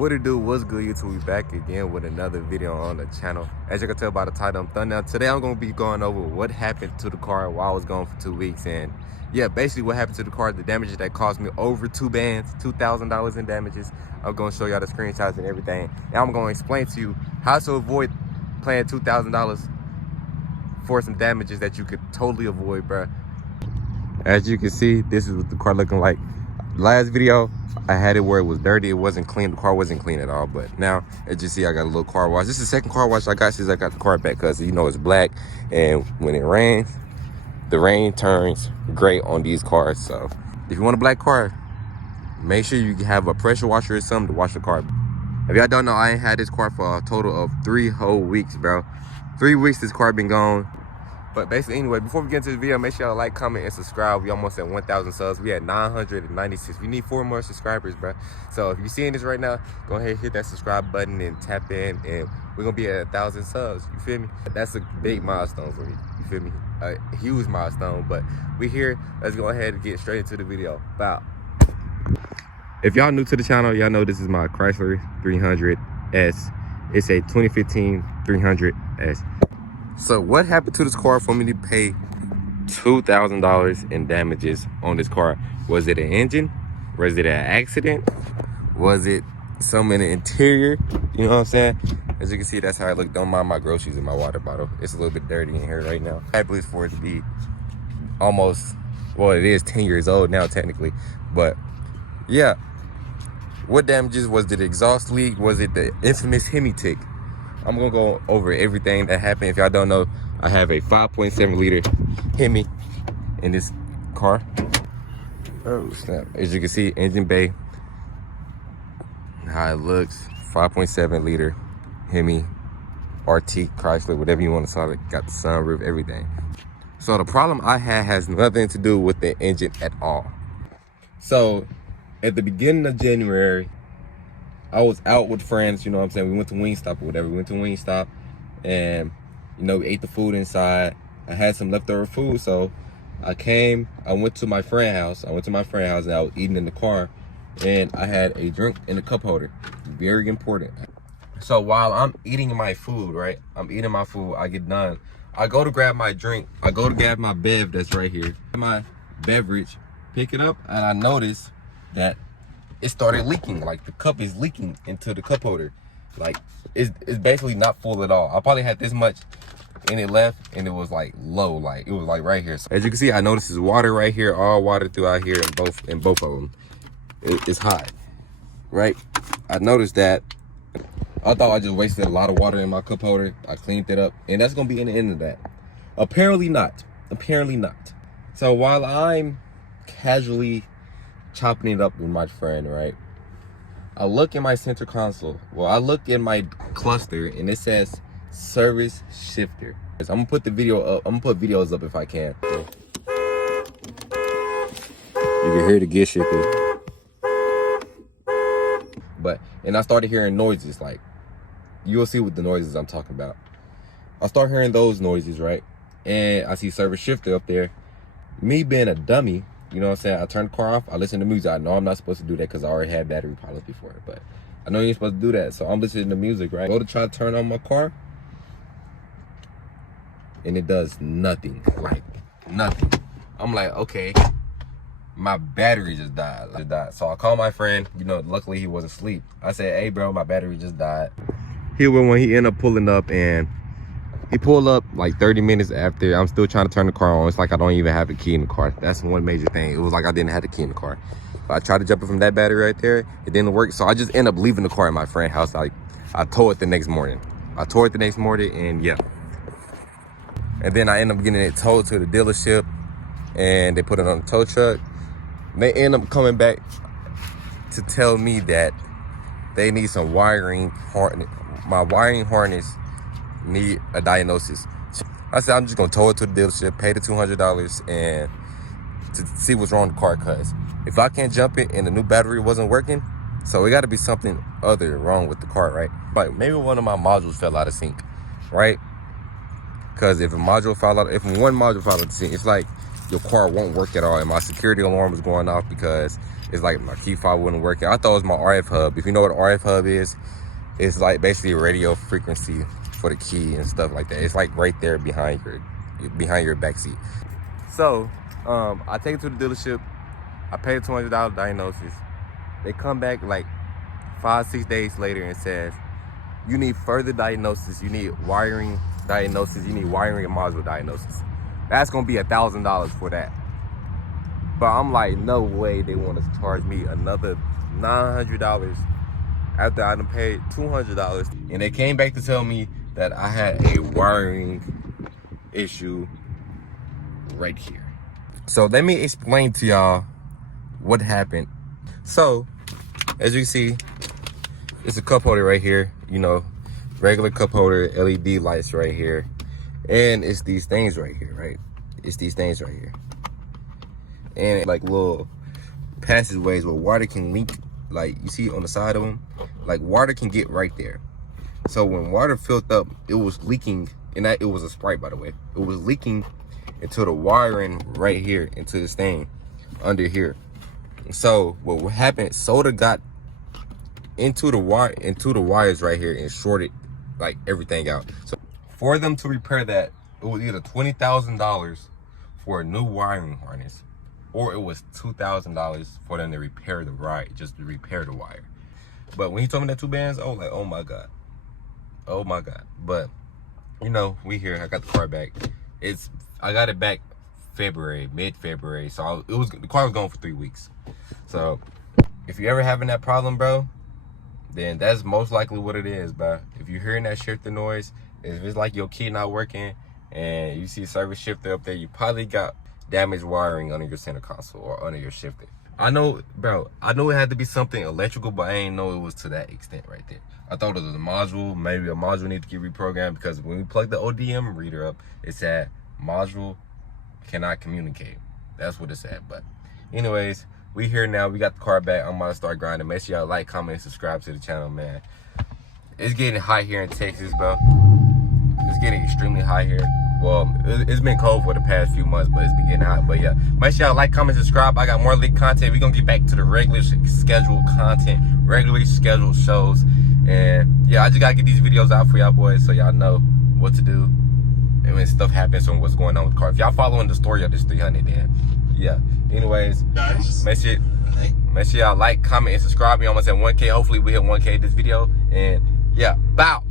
What it do? What's good, YouTube? We back again with another video on the channel. As you can tell by the title, I'm thumbnail. Today I'm gonna be going over what happened to the car while I was gone for 2 weeks, and yeah, basically what happened to the car, the damages that cost me over $2,000 in damages. I'm gonna show y'all the screenshots and everything, and I'm gonna explain to you how to avoid paying $2,000 for some damages that you could totally avoid, bruh. As you can see, this is what the car looking like. Last video I had it where it was dirty, it wasn't clean, the car wasn't clean at all. But now, as you see, I got a little car wash. This is the second car wash I got since I got the car back, because you know it's black, and when it rains, the rain turns gray on these cars. So if you want a black car, make sure you have a pressure washer or something to wash the car. If y'all don't know, I ain't had this car for a total of 3 whole weeks, bro. 3 weeks this car been gone. But basically, anyway, before we get into the video, make sure y'all like, comment, and subscribe. We almost at 1,000 subs. We at 996. We need 4 more subscribers, bro. So if you're seeing this right now, go ahead and hit that subscribe button and tap in, and we're gonna be at 1,000 subs. You feel me? That's a big milestone for me. You feel me? A huge milestone. But we here. Let's go ahead and get straight into the video. Bow. If y'all new to the channel, y'all know this is my Chrysler 300S. It's a 2015 300S. So what happened to this car for me to pay $2,000 in damages on this car? Was it an engine? Was it an accident? Was it some in the interior? You know what I'm saying? As you can see, that's how I look. Don't mind my groceries in my water bottle. It's a little bit dirty in here right now. I believe for it to be almost, well, it is 10 years old now technically. But yeah, what damages? Was it exhaust leak? Was it the infamous Hemi tick? I'm gonna go over everything that happened. If y'all don't know, I have a 5.7 liter Hemi in this car. Oh snap. As you can see, engine bay, how it looks, 5.7 liter Hemi RT Chrysler, whatever you want to call it. Got the sunroof, everything. So the problem I had has nothing to do with the engine at all. So at the beginning of January, I was out with friends, you know what I'm saying? We went to Wingstop or whatever. We went to Wingstop and, you know, we ate the food inside. I had some leftover food, so I went to my friend's house. I went to my friend's house and I was eating in the car, and I had a drink in the cup holder. Very important. So while I'm eating my food, right? I'm eating my food, I get done. I go to grab my drink. I go to grab my bev that's right here. My beverage, pick it up, and I notice that it started leaking. Like the cup is leaking into the cup holder. Like it's basically not full at all. I probably had this much in it left, and it was like low, like it was like right here. So as you can see, I noticed there's water right here, all water throughout here in both of them. It's hot, right? I noticed that. I thought I just wasted a lot of water in my cup holder. I cleaned it up, and that's gonna be in the end of that. Apparently not. Apparently not. So while I'm casually chopping it up with my friend, right, I look in my center console. Well, I look in my cluster, and it says service shifter. I'm gonna put the video up. I'm gonna put videos up if I can. You can hear the gear shifting. And I started hearing noises. Like, you'll see what the noises I'm talking about. I start hearing those noises, right? And I see service shifter up there. Me being a dummy, you know what I'm saying? I turn the car off. I listen to music. I know I'm not supposed to do that because I already had battery problems before. But I know you ain't supposed to do that. So I'm listening to music, right? Go to try to turn on my car, and it does nothing. Like, nothing. I'm like, okay, my battery just died. So I called my friend. You know, luckily he wasn't asleep. I said, hey, bro, my battery just died. When he ended up pulling up, and he pulled up like 30 minutes after. I'm still trying to turn the car on. It's like I don't even have a key in the car. That's one major thing. It was like I didn't have the key in the car. But I tried to jump it from that battery right there. It didn't work. So I just ended up leaving the car at my friend's house. I towed it the next morning. And yeah. And then I ended up getting it towed to the dealership, and they put it on the tow truck. They end up coming back to tell me that they need some wiring harness. My wiring harness need a diagnosis. I said, I'm just gonna tow it to the dealership, pay the $200, and to see what's wrong with the car. Cause if I can't jump it and the new battery wasn't working, so it got to be something other wrong with the car, right? Like maybe one of my modules fell out of sync, right? Cause if one module fell out of sync, it's like your car won't work at all. And my security alarm was going off because It's like my key fob wasn't working. I thought it was my RF hub. If you know what an RF hub is, it's like basically a radio frequency for the key and stuff like that. It's like right there behind your back seat. So I take it to the dealership. I pay the $200 diagnosis. They come back like 5-6 days later and says, you need further diagnosis. You need wiring diagnosis. You need wiring and module diagnosis. That's gonna be $1,000 for that. But I'm like, no way they want to charge me another $900 after I done paid $200. And they came back to tell me that I had a wiring issue right here. So let me explain to y'all what happened. So as you see, it's a cup holder right here, you know, regular cup holder, LED lights right here. And it's these things right here, right? It's these things right here. And like little passageways where water can leak, like you see on the side of them, like water can get right there. So when water filled up, it was leaking, and it was a Sprite, by the way. It was leaking into the wiring right here, into this thing under here. So what happened, soda got into the wires right here and shorted like everything out. So for them to repair that, it was either $20,000 for a new wiring harness, or it was $2,000 for them to repair the wire, just to repair the wire. But when he told me that 2 bands, I was like, oh my God. Oh my God. But you know, we here. I got the car back. I got it back mid-February. So the car was gone for 3 weeks. So if you're ever having that problem, bro, then that's most likely what it is, bro. If you're hearing that shifter noise, if it's like your key not working and you see service shifter up there, you probably got damaged wiring under your center console or under your shifter. I know, bro, I know it had to be something electrical, but I ain't know it was to that extent right there. I thought it was a module. Maybe a module need to get reprogrammed, because when we plugged the ODM reader up, it said module cannot communicate. That's what it said. But anyways, we here now. We got the car back. I'm about to start grinding. Make sure y'all like, comment, and subscribe to the channel, man. It's getting hot here in Texas, bro. It's getting extremely hot here. Well, it's been cold for the past few months, but it's been getting hot. But yeah, make sure y'all like, comment, subscribe. I got more leak content. We're gonna get back to the regular scheduled content, regularly scheduled shows. And yeah, I just gotta get these videos out for y'all boys so y'all know what to do and when stuff happens and what's going on with the car. If y'all following the story of this 300, then yeah. Anyways, make sure y'all like, comment, and subscribe. We almost at 1K. Hopefully we hit 1K this video. And yeah, bow.